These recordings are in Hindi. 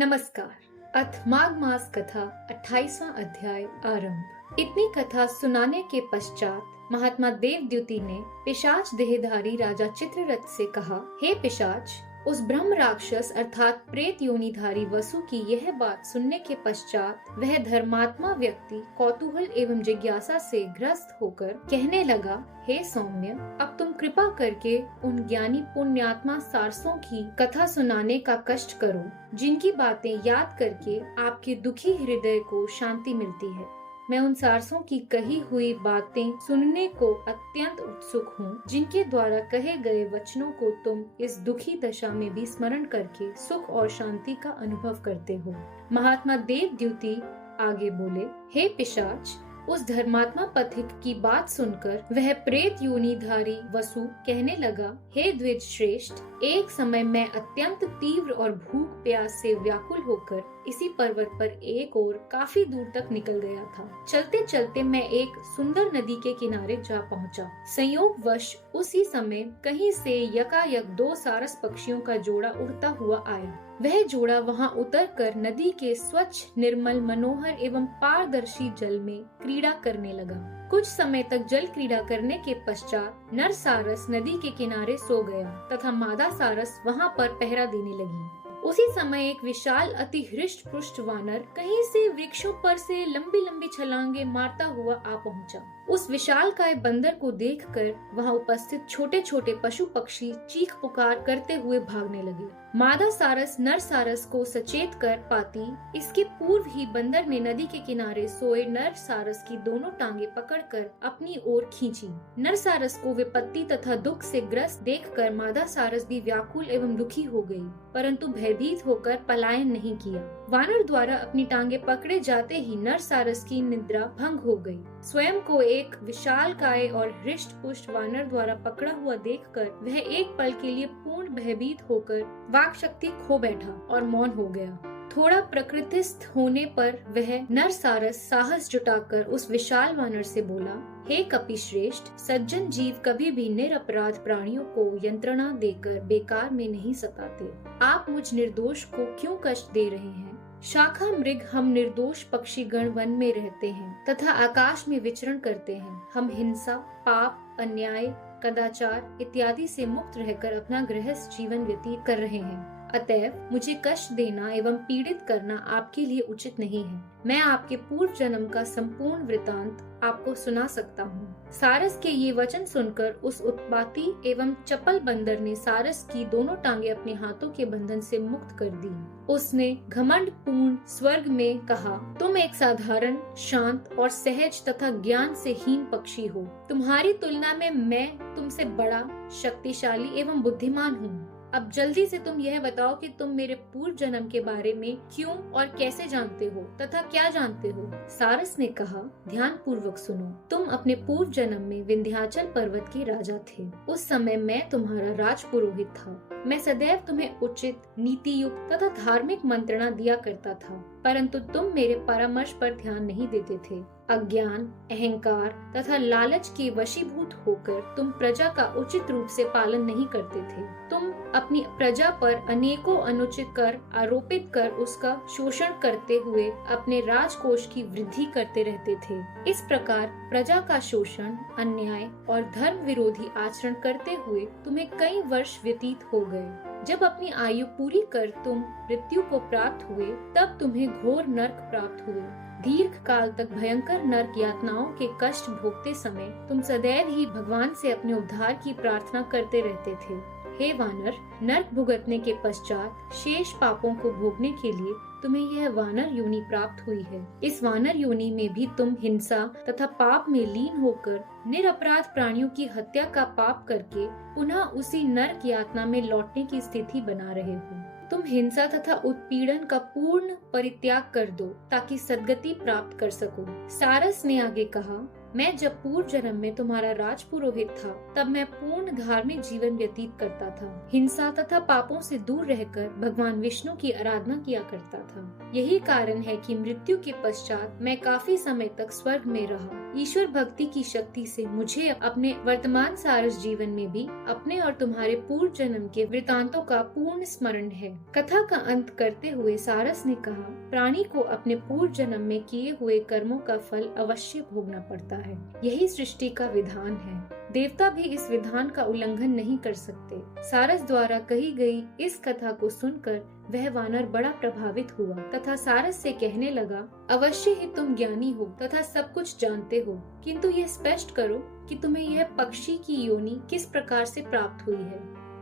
नमस्कार। अथ माघ मास कथा 28वां अध्याय आरंभ। इतनी कथा सुनाने के पश्चात महात्मा देवद्युति ने पिशाच देहधारी राजा चित्ररथ से कहा, हे पिशाच, उस ब्रह्म राक्षस अर्थात प्रेत योनिधारी वसु की यह बात सुनने के पश्चात वह धर्मात्मा व्यक्ति कौतूहल एवं जिज्ञासा से ग्रस्त होकर कहने लगा, हे सौम्य, अब तुम कृपा करके उन ज्ञानी पुण्यात्मा सारसों की कथा सुनाने का कष्ट करो, जिनकी बातें याद करके आपके दुखी हृदय को शांति मिलती है। मैं उन सारसों की कही हुई बातें सुनने को अत्यंत उत्सुक हूँ, जिनके द्वारा कहे गए वचनों को तुम इस दुखी दशा में भी स्मरण करके सुख और शांति का अनुभव करते हो। महात्मा देवद्युति आगे बोले, हे पिशाच, उस धर्मात्मा पथिक की बात सुनकर वह प्रेत योनिधारी वसु कहने लगा, हे द्विज श्रेष्ठ, एक समय मैं अत्यंत तीव्र और भूख प्यास से व्याकुल होकर इसी पर्वत पर एक और काफी दूर तक निकल गया था। चलते चलते मैं एक सुंदर नदी के किनारे जा पहुंचा। संयोगवश उसी समय कहीं से यकायक दो सारस पक्षियों का जोड़ा उड़ता हुआ आया। वह जोड़ा वहां उतरकर नदी के स्वच्छ, निर्मल, मनोहर एवं पारदर्शी जल में क्रीड़ा करने लगा। कुछ समय तक जल क्रीड़ा करने के पश्चात नर सारस नदी के किनारे सो गया तथा मादा सारस वहां पर पहरा देने लगी। उसी समय एक विशाल अति हृष्ट पुष्ट वानर कहीं से वृक्षों पर से लंबी लंबी छलांगे मारता हुआ आ पहुंचा। उस विशालकाय बंदर को देखकर वहां उपस्थित छोटे छोटे पशु पक्षी चीख पुकार करते हुए भागने लगे। मादा सारस नर सारस को सचेत कर पाती इसके पूर्व ही बंदर ने नदी के किनारे सोए नर सारस की दोनों टांगे पकड़कर अपनी ओर खींची। नर सारस को विपत्ति तथा दुख से ग्रस्त देखकर मादा सारस भी व्याकुल एवं दुखी हो गई, परंतु भयभीत होकर पलायन नहीं किया। वानर द्वारा अपनी टांगे पकड़े जाते ही नर सारस की निद्रा भंग हो गई। स्वयं को एक विशालकाय और हृष्ट पुष्ट वानर द्वारा पकड़ा हुआ देखकर वह एक पल के लिए पूर्ण भयभीत होकर वाक शक्ति खो बैठा और मौन हो गया। थोड़ा प्रकृतिस्थ होने पर वह नर सारस साहस जुटाकर उस विशाल वानर से बोला, हे कपिश्रेष्ठ, सज्जन जीव कभी भी निरपराध प्राणियों को यंत्रणा देकर बेकार में नहीं सताते। आप मुझ निर्दोष को क्यों कष्ट दे रहे हैं? शाखा मृग हम निर्दोष पक्षी गण वन में रहते हैं तथा आकाश में विचरण करते हैं। हम हिंसा, पाप, अन्याय, कदाचार इत्यादि से मुक्त रहकर अपना गृहस्थ जीवन व्यतीत कर रहे हैं। अतएव मुझे कष्ट देना एवं पीड़ित करना आपके लिए उचित नहीं है। मैं आपके पूर्व जन्म का संपूर्ण वृतांत आपको सुना सकता हूँ। सारस के ये वचन सुनकर उस उत्पाती एवं चपल बंदर ने सारस की दोनों टांगे अपने हाथों के बंधन से मुक्त कर दी। उसने घमंड पूर्ण स्वर्ग में कहा, तुम एक साधारण, शांत और सहज तथा ज्ञान से हीन पक्षी हो। तुम्हारी तुलना में मैं तुमसे बड़ा, शक्तिशाली एवं बुद्धिमान हूँ। अब जल्दी से तुम यह बताओ कि तुम मेरे पूर्व जन्म के बारे में क्यों और कैसे जानते हो तथा क्या जानते हो? सारस ने कहा, ध्यान पूर्वक सुनो। तुम अपने पूर्व जन्म में विंध्याचल पर्वत के राजा थे। उस समय मैं तुम्हारा राजपुरोहित था। मैं सदैव तुम्हें उचित, नीति युक्त तथा धार्मिक मंत्रणा दिया करता था, परंतु तुम मेरे परामर्श पर ध्यान नहीं देते थे। अज्ञान, अहंकार तथा लालच के वशीभूत होकर तुम प्रजा का उचित रूप से पालन नहीं करते थे। तुम अपनी प्रजा पर अनेकों अनुचित कर आरोपित कर उसका शोषण करते हुए अपने राजकोष की वृद्धि करते रहते थे। इस प्रकार प्रजा का शोषण, अन्याय और धर्म विरोधी आचरण करते हुए तुम्हें कई वर्ष व्यतीत हो गए। जब अपनी आयु पूरी कर तुम मृत्यु को प्राप्त हुए, तब तुम्हें घोर नर्क प्राप्त हुए। दीर्घ काल तक भयंकर नरक यातनाओं के कष्ट भोगते समय तुम सदैव ही भगवान से अपने उद्धार की प्रार्थना करते रहते थे। हे वानर, नरक भुगतने के पश्चात शेष पापों को भोगने के लिए तुम्हें यह वानर योनि प्राप्त हुई है। इस वानर योनि में भी तुम हिंसा तथा पाप में लीन होकर निरपराध प्राणियों की हत्या का पाप करके पुनः उसी नरक यातना में लौटने की स्थिति बना रहे हो। तुम हिंसा तथा उत्पीड़न का पूर्ण परित्याग कर दो ताकि सद्गति प्राप्त कर सको। सारस ने आगे कहा, मैं जब पूर्व जन्म में तुम्हारा राजपुरोहित था, तब मैं पूर्ण धार्मिक जीवन व्यतीत करता था। हिंसा तथा पापों से दूर रहकर भगवान विष्णु की आराधना किया करता था। यही कारण है कि मृत्यु के पश्चात मैं काफी समय तक स्वर्ग में रहा। ईश्वर भक्ति की शक्ति से मुझे अपने वर्तमान सारस जीवन में भी अपने और तुम्हारे पूर्व जन्म के वृतांतों का पूर्ण स्मरण है। कथा का अंत करते हुए सारस ने कहा, प्राणी को अपने पूर्व जन्म में किए हुए कर्मों का फल अवश्य भोगना पड़ता है। यही सृष्टि का विधान है। देवता भी इस विधान का उल्लंघन नहीं कर सकते। सारस द्वारा कही गई इस कथा को सुनकर वह वानर बड़ा प्रभावित हुआ तथा सारस से कहने लगा, अवश्य ही तुम ज्ञानी हो तथा सब कुछ जानते हो, किंतु यह स्पष्ट करो कि तुम्हें यह पक्षी की योनि किस प्रकार से प्राप्त हुई है।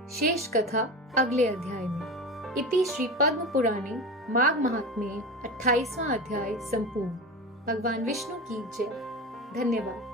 शेष कथा अगले अध्याय में। इति श्री पद्म पुराणे माघ महात्म्ये 28वां अध्याय संपूर्ण। भगवान विष्णु की जय। धन्यवाद।